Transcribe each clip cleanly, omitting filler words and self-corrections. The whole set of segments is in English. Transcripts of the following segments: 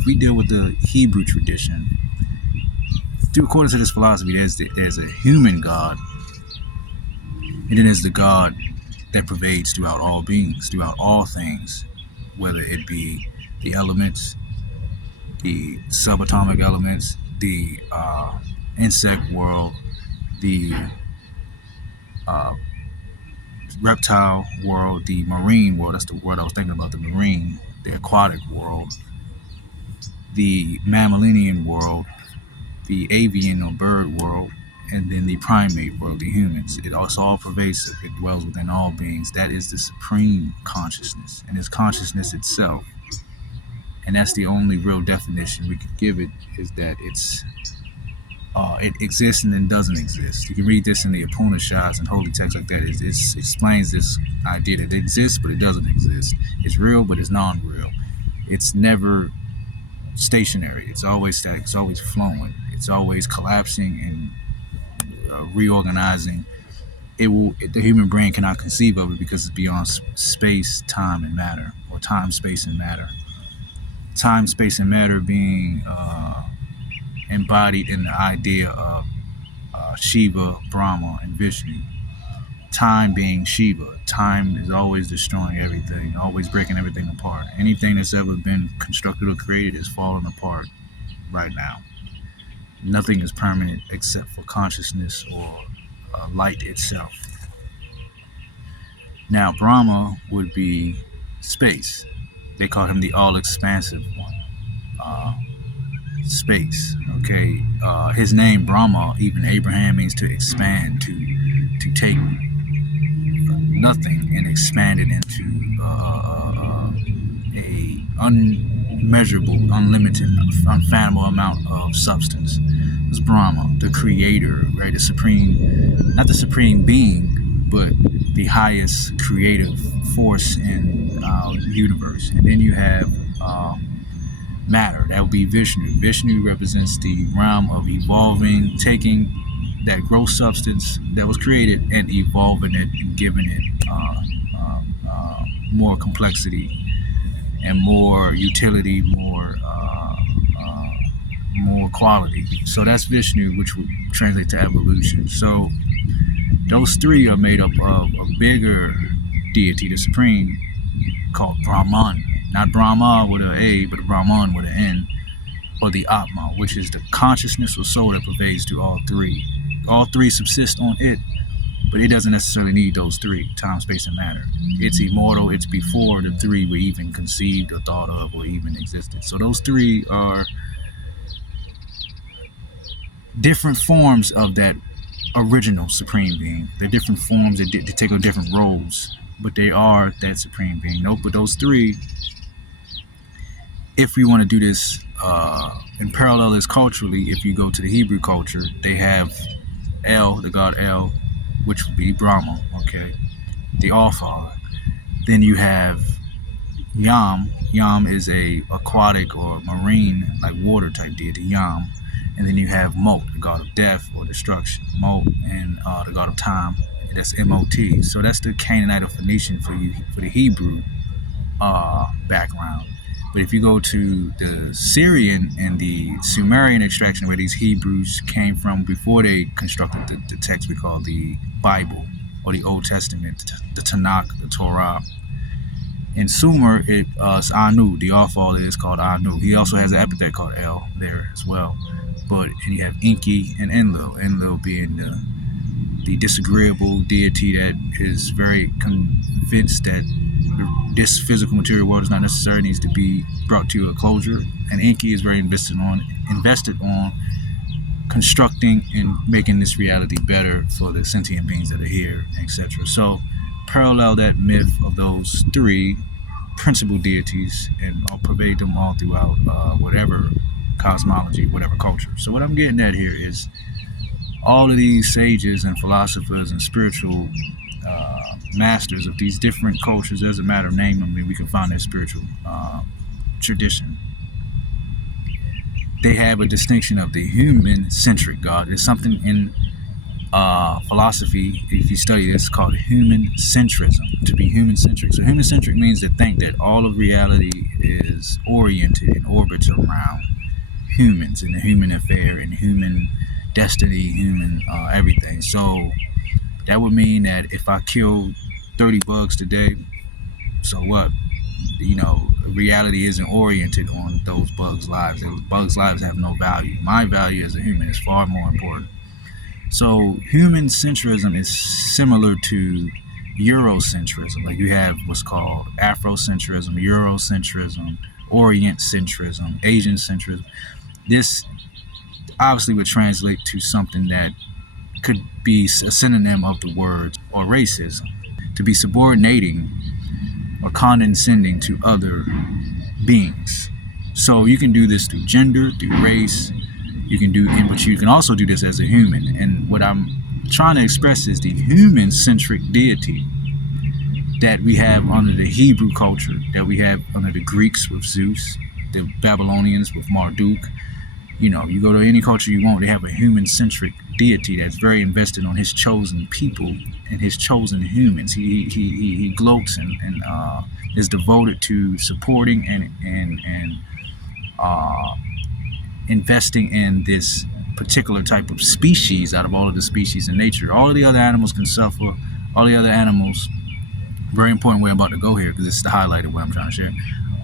If we deal with the Hebrew tradition, according to this philosophy, there's a human God, and then there's the God that pervades throughout all beings, throughout all things, whether it be the elements, the subatomic elements, the insect world, the uh, reptile world, the marine world. That's the word I was thinking about, the marine, the aquatic world, the mammalian world, the avian or bird world, and then the primate world, the humans. It's all pervasive. It dwells within all beings. That is the supreme consciousness, and it's consciousness itself. And that's the only real definition we could give it, is that it exists and then doesn't exist. You can read this in the Upanishads and holy texts like that. It explains this idea that it exists, but it doesn't exist. It's real, but it's non-real. It's never stationary. It's always static. It's always flowing. It's always collapsing and reorganizing. The human brain cannot conceive of it because it's beyond space, time, and matter, or time, space, and matter. Time, space, and matter being embodied in the idea of Shiva, Brahma, and Vishnu. Time being Shiva. Time is always destroying everything, always breaking everything apart. Anything that's ever been constructed or created is falling apart right now. Nothing is permanent except for consciousness or light itself. Now, Brahma would be space. They call him the all-expansive one. Space. Okay. His name Brahma, even Abraham, means to expand, to take nothing and expand it into a unmeasurable, unlimited, unfathomable amount of substance. It's Brahma, the creator, right? The supreme, not the supreme being, but the highest creative force in our universe. And then you have matter. That would be Vishnu. Vishnu represents the realm of evolving, taking that gross substance that was created and evolving it and giving it more complexity and more utility, more quality. So that's Vishnu, which would translate to evolution. So those three are made up of a bigger deity, the supreme, called Brahman. Not Brahma with an A, but Brahman with an N, or the Atma, which is the consciousness or soul that pervades through all three. All three subsist on it, but it doesn't necessarily need those three, time, space, and matter. It's immortal. It's before the three were even conceived or thought of or even existed. So those three are different forms of that original supreme being. They're different forms that they take on different roles, but they are that supreme being. No, but those three, if we want to do this and parallel this culturally, if you go to the Hebrew culture, they have El, the god El, which would be Brahma, okay, the All-Father. Then you have Yam. Yam is a aquatic or marine, like water type deity, Yam. And then you have Mot, the god of death or destruction. Mot, and the god of time, that's M-O-T. So that's the Canaanite or Phoenician for the Hebrew background. But if you go to the Syrian and the Sumerian extraction, where these Hebrews came from before they constructed the text we call the Bible or the Old Testament, the Tanakh, the Torah. In Sumer, it's Anu. The All-Father is called Anu. He also has an epithet called El there as well. And you have Enki and Enlil. Enlil being the disagreeable deity that is very convinced that this physical material world is not necessary, needs to be brought to a closure. And Enki is very invested on constructing and making this reality better for the sentient beings that are here, etc. So parallel that myth of those three principal deities and I'll pervade them all throughout whatever cosmology, whatever culture. So what I'm getting at here is all of these sages and philosophers and spiritual masters of these different cultures, doesn't matter, name them, and we can find their spiritual tradition. They have a distinction of the human-centric God. There's something in philosophy, if you study this, called human centrism. To be human centric. So human centric means to think that all of reality is oriented and orbits around humans and the human affair and human destiny, human everything. So that would mean that if I kill 30 bugs today, so what? Reality isn't oriented on those bugs' lives. Those bugs' lives have no value. My value as a human is far more important. So human centrism is similar to Eurocentrism. Like you have what's called Afrocentrism, Eurocentrism, Orient centrism, Asian centrism. This obviously would translate to something that could be a synonym of the word or racism, to be subordinating or condescending to other beings. So you can do this through gender, through race. But you can also do this as a human. And what I'm trying to express is the human-centric deity that we have under the Hebrew culture, that we have under the Greeks with Zeus, the Babylonians with Marduk. You go to any culture you want, they have a human-centric deity that's very invested on his chosen people and his chosen humans. He gloats and is devoted to supporting and investing in this particular type of species out of all of the species in nature. All of the other animals can suffer. All the other animals, very important way I'm about to go here because this is the highlight of what I'm trying to share.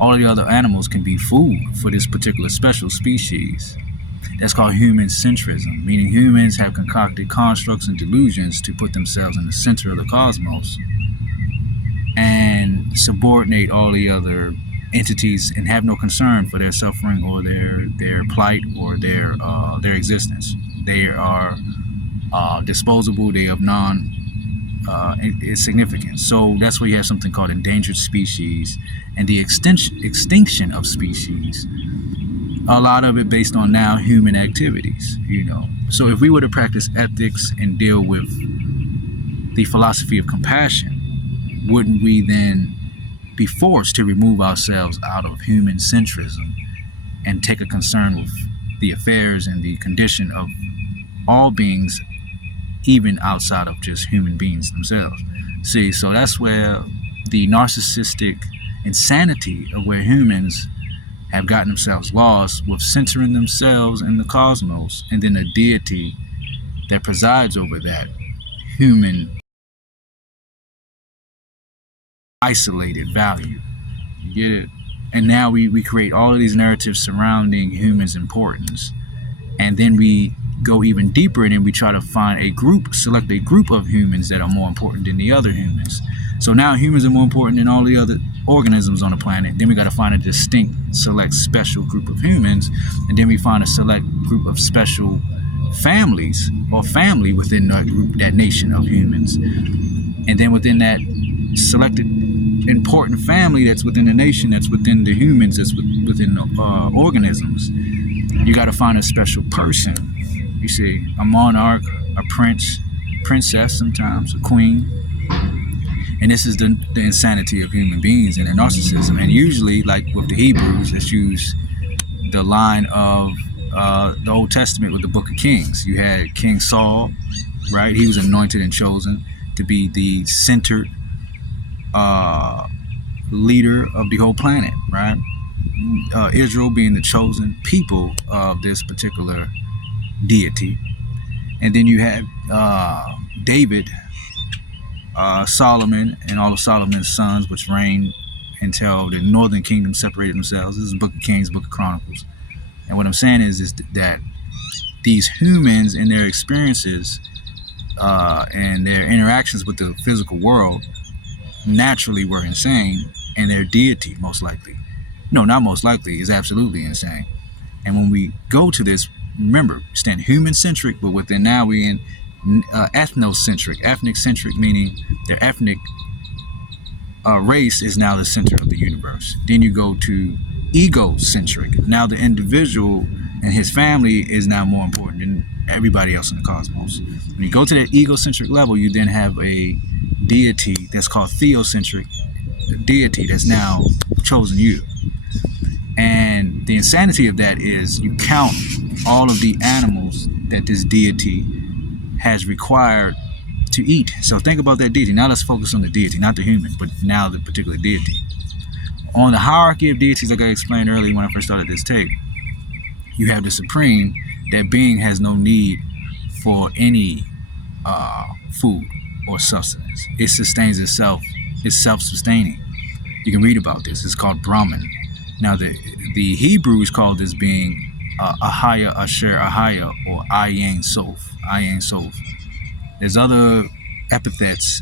All of the other animals can be food for this particular special species. That's called human centrism, meaning humans have concocted constructs and delusions to put themselves in the center of the cosmos and subordinate all the other entities and have no concern for their suffering or their plight or their existence. They are disposable. They have insignificance. So that's where you have something called endangered species and the extinction of species. A lot of it based on now human activities. So if we were to practice ethics and deal with the philosophy of compassion, wouldn't we then be forced to remove ourselves out of human centrism and take a concern with the affairs and the condition of all beings, even outside of just human beings themselves? See, so that's where the narcissistic insanity of where humans have gotten themselves lost with centering themselves in the cosmos and then a deity that presides over that human isolated value. You get it? And now we create all of these narratives surrounding humans' importance, and then we go even deeper and then we try to select a group of humans that are more important than the other humans. So now humans are more important than all the other organisms on the planet. Then we got to find a distinct, select, special group of humans, and then we find a select group of special families or family within that group, that nation of humans. And then within that selected important family that's within the nation, that's within the humans, that's within the organisms, you got to find a special person. You see, a monarch, a prince, princess, sometimes a queen. And this is the insanity of human beings and their narcissism. And usually, like with the Hebrews, let's use the line of the Old Testament with the Book of Kings. You had King Saul, right? He was anointed and chosen to be the centered leader of the whole planet, right? Israel being the chosen people of this particular deity. And then you had David, Solomon, and all of Solomon's sons, which reigned until the northern kingdom separated themselves. This is the Book of Kings, Book of Chronicles. And what I'm saying is that these humans and their experiences and their interactions with the physical world naturally were insane, and their deity most likely, no, not most likely, is absolutely insane. And when we go to this, remember, stand human-centric, but within now we're in ethnocentric, ethnic-centric, meaning their ethnic race is now the center of the universe. Then you go to egocentric. Now the individual and his family is now more important than everybody else in the cosmos. When you go to that egocentric level, you then have a deity that's called theocentric, the deity that's now chosen you. And the insanity of that is you count all of the animals that this deity has required to eat. So think about that deity. Now let's focus on the deity, not the human, but now the particular deity. On the hierarchy of deities, like I explained earlier when I first started this tape, you have the supreme. That being has no need for any food or sustenance. It sustains itself. It's self-sustaining. You can read about this. It's called Brahman. Now the Hebrews called this being Ahaya Asher Ahaya, or Ayin Sof. Ayin Sof. There's other epithets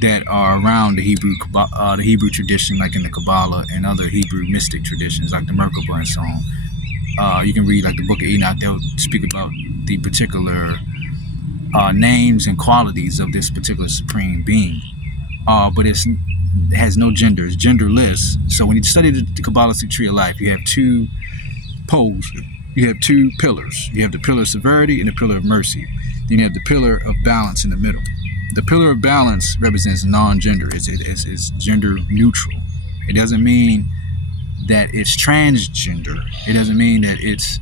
that are around the Hebrew tradition, like in the Kabbalah and other Hebrew mystic traditions, like the Merkabah and so on. You can read like the Book of Enoch. They'll speak about the particular names and qualities of this particular supreme being. But it has no gender. It's genderless. So when you study the Kabbalistic tree of life, you have two poles. You have two pillars. You have the pillar of severity and the pillar of mercy. Then you have the pillar of balance in the middle. The pillar of balance represents non-gender. It's gender neutral. It doesn't mean that it's transgender. It doesn't mean that it's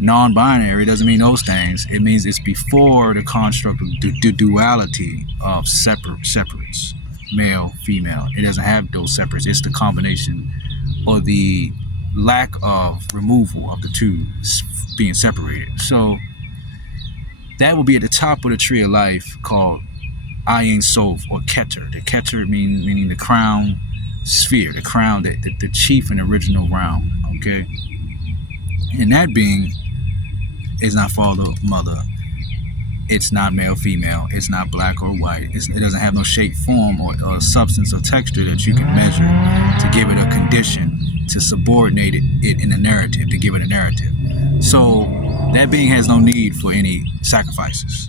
non-binary. It doesn't mean those things. It means it's before the construct of the duality of separates, male, female. It doesn't have those separates. It's the combination or the lack of removal of the two being separated. So that will be at the top of the tree of life, called Ayin Sof, or Keter. The Keter meaning the crown sphere, the crown, the chief and original realm. Okay, and that being is not father, mother. It's not male, female. It's not black or white. It doesn't have no shape, form, or substance or texture that you can measure to give it a condition, to subordinate it in a narrative, to give it a narrative. So that being has no need for any sacrifices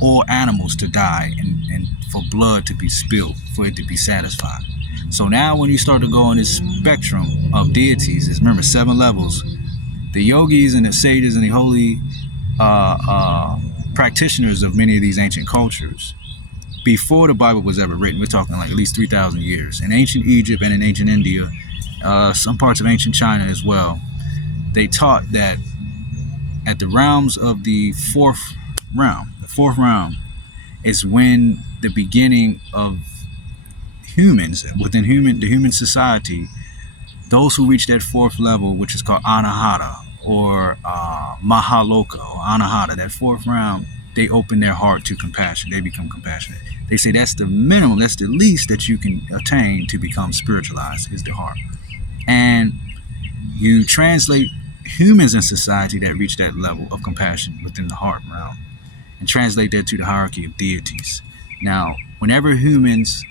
or animals to die and for blood to be spilled for it to be satisfied. So now when you start to go on this spectrum of deities, it's, remember, 7 levels. The yogis and the sages and the holy practitioners of many of these ancient cultures, before the Bible was ever written, we're talking like at least 3,000 years, in ancient Egypt and in ancient India, some parts of ancient China as well, they taught that at the realms of the fourth realm is when the beginning of humans, within the human society, those who reach that 4th level, which is called Anahata or Mahaloka or Anahata, that 4th realm, they open their heart to compassion. They become compassionate. They say that's the minimum, that's the least that you can attain to become spiritualized, is the heart. And you translate humans in society that reach that level of compassion within the heart realm and translate that to the hierarchy of deities. Now, whenever humans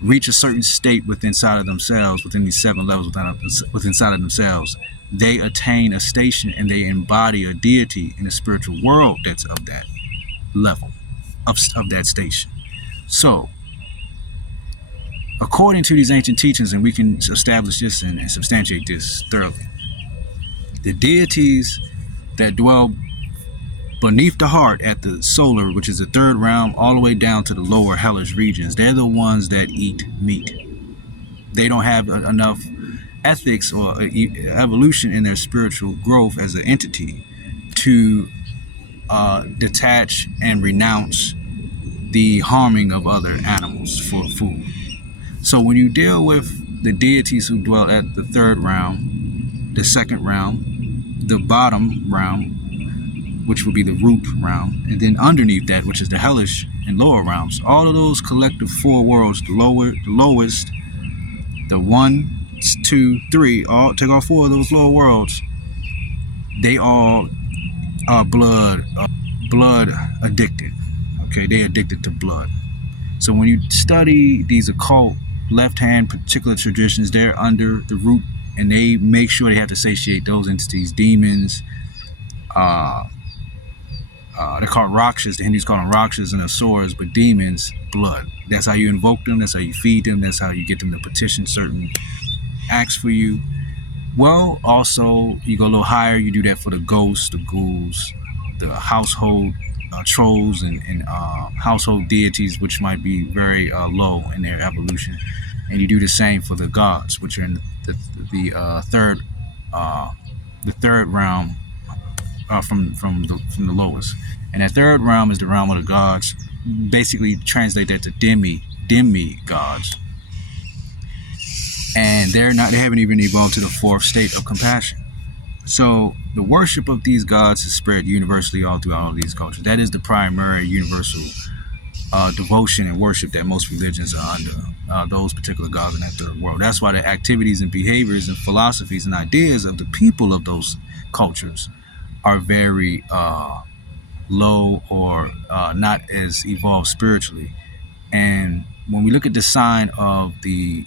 reach a certain state within inside of themselves, within these 7 levels within inside of themselves, they attain a station and they embody a deity in the spiritual world that's of that level, of that station. So, according to these ancient teachings, and we can establish this and substantiate this thoroughly, the deities that dwell beneath the heart at the solar, which is the 3rd realm, all the way down to the lower hellish regions, they're the ones that eat meat. They don't have enough ethics or evolution in their spiritual growth as an entity to detach and renounce the harming of other animals for food. So when you deal with the deities who dwell at the 3rd realm, the 2nd realm, the bottom realm, which would be the root realm, and then underneath that, which is the hellish and lower realms, all of those collective 4 worlds, the lowest, the 1, 2, 3, take all 4 of those lower worlds, they all are blood addicted. Okay, they're addicted to blood. So when you study these occult left-hand particular traditions, they're under the root, and they make sure they have to satiate those entities, demons. They're called Rakshas. The Hindus call them Rakshas and Asuras, but demons, blood. That's how you invoke them. That's how you feed them. That's how you get them to petition certain acts for you. Well, also, you go a little higher. You do that for the ghosts, the ghouls, the household trolls, and household deities, which might be very low in their evolution. And you do the same for the gods, which are in the third realm, from the lowest. And that third realm is the realm of the gods. Basically, translate that to demi gods. And they haven't even evolved to the fourth state of compassion. So the worship of these gods is spread universally all throughout all these cultures. That is the primary universal devotion and worship that most religions are under, those particular gods in that third world. That's why the activities and behaviors and philosophies and ideas of the people of those cultures are very low or not as evolved spiritually. And when we look at the sign of the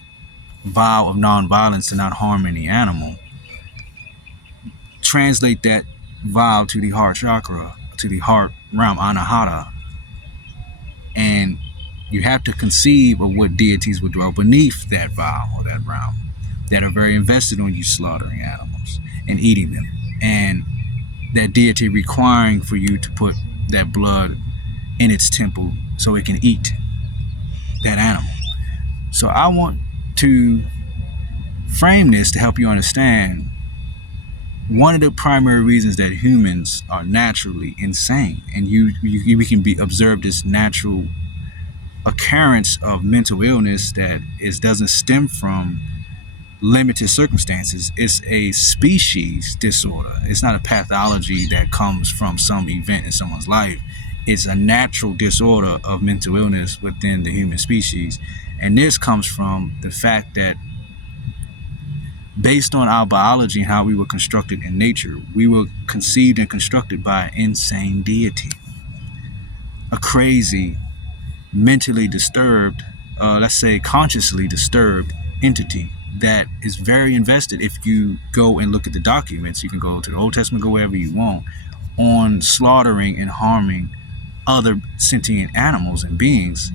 vow of nonviolence to not harm any animal, translate that vow to the heart chakra, to the heart realm, anahata, and you have to conceive of what deities would dwell beneath that vow or that realm that are very invested on you slaughtering animals and eating them, and that deity requiring for you to put that blood in its temple so it can eat that animal. So I want to frame this to help you understand one of the primary reasons that humans are naturally insane, and we can observe this natural occurrence of mental illness that doesn't stem from limited circumstances. It's a species disorder. It's not a pathology that comes from some event in someone's life. It's a natural disorder of mental illness within the human species. And this comes from the fact that based on our biology and how we were constructed in nature, we were conceived and constructed by an insane deity, a crazy, mentally disturbed, let's say consciously disturbed entity that is very invested. If you go and look at the documents, you can go to the Old Testament, go wherever you want, on slaughtering and harming other sentient animals and beings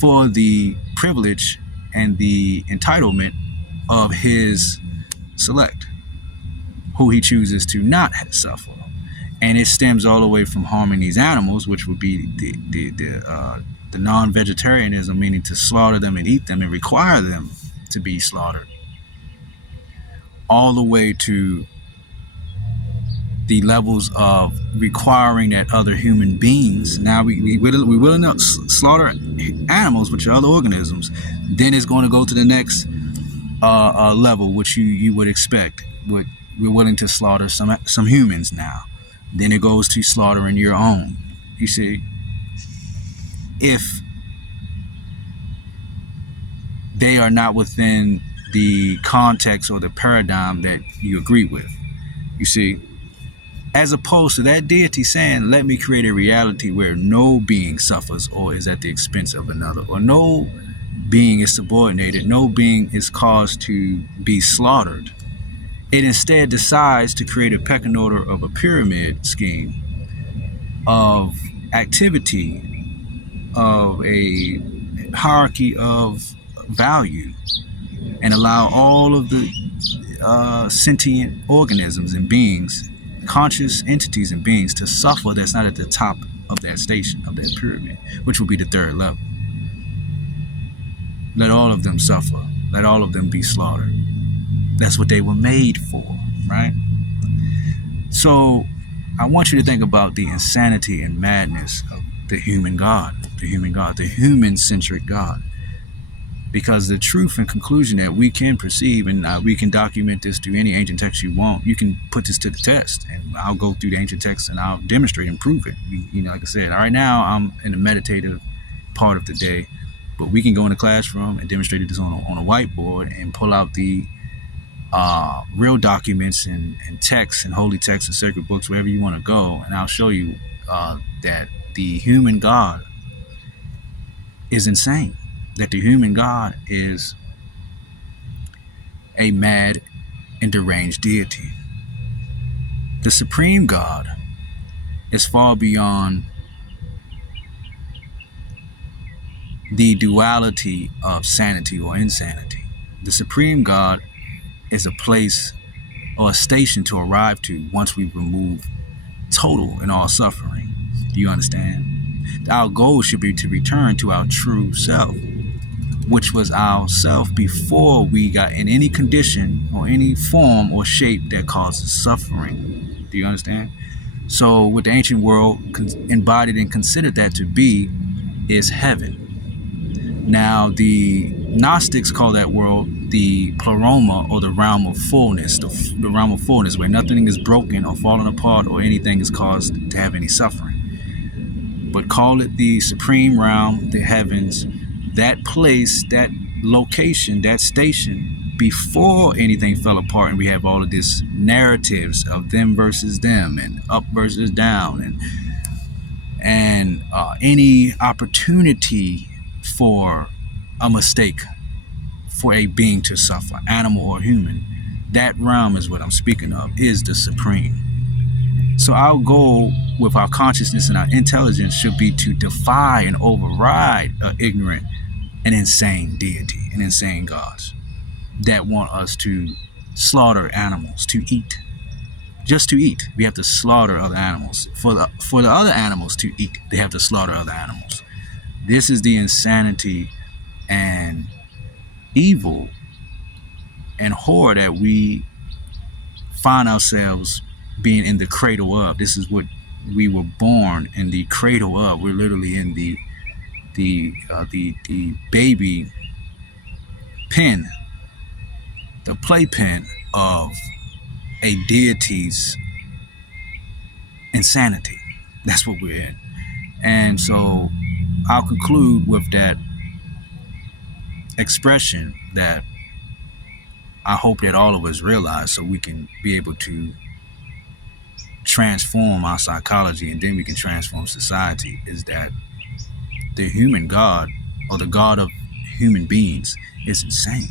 for the privilege and the entitlement of his select, who he chooses to not suffer. And it stems all the way from harming these animals, which would be the non-vegetarianism, meaning to slaughter them and eat them and require them to be slaughtered, all the way to the levels of requiring that other human beings, now we willing to slaughter animals, which are other organisms, then it's going to go to the next level, which you would expect. We're willing to slaughter some humans now. Then it goes to slaughtering your own. You see, if they are not within the context or the paradigm that you agree with, you see, as opposed to that deity saying, let me create a reality where no being suffers or is at the expense of another, or no being is subordinated, no being is caused to be slaughtered. It instead decides to create a pecking order of a pyramid scheme of activity, of a hierarchy of value, and allow all of the sentient organisms and beings, conscious entities and beings, to suffer that's not at the top of that station, of that pyramid, which would be the third level. Let all of them suffer. Let all of them be slaughtered. That's what they were made for, right? So I want you to think about the insanity and madness of the human God, the human-centric God. Because the truth and conclusion that we can perceive, and we can document this through any ancient text you want, you can put this to the test, and I'll go through the ancient text and I'll demonstrate and prove it. Like I said, right now I'm in the meditative part of the day, but we can go in the classroom and demonstrate this on a whiteboard and pull out the real documents and texts and holy texts and sacred books, wherever you want to go, and I'll show you that the human God is insane, that the human God is a mad and deranged deity. The supreme God is far beyond the duality of sanity or insanity. The supreme God is a place or a station to arrive to once we remove total and all suffering. Do you understand? Our goal should be to return to our true self, which was our self before we got in any condition or any form or shape that causes suffering. Do you understand? So what the ancient world embodied and considered that to be is heaven. Now, the Gnostics call that world the pleroma, or the realm of fullness, the realm of fullness, where nothing is broken or falling apart or anything is caused to have any suffering. But call it the supreme realm, the heavens, that place, that location, that station, before anything fell apart and we have all of these narratives of them versus them and up versus down, and any opportunity for a mistake, for a being to suffer, animal or human. That realm is what I'm speaking of, is the supreme. So our goal with our consciousness and our intelligence should be to defy and override an ignorant and insane deity and insane gods that want us to slaughter animals to eat. Just to eat, we have to slaughter other animals. For the other animals to eat, they have to slaughter other animals. This is the insanity and evil and horror that we find ourselves being in the cradle of. This is what we were born in the cradle of. We're literally in the baby pen, the playpen of a deity's insanity. That's what we're in. And so I'll conclude with that expression that I hope that all of us realize, so we can be able to transform our psychology, and then we can transform society, is that the human God, or the God of human beings, is insane.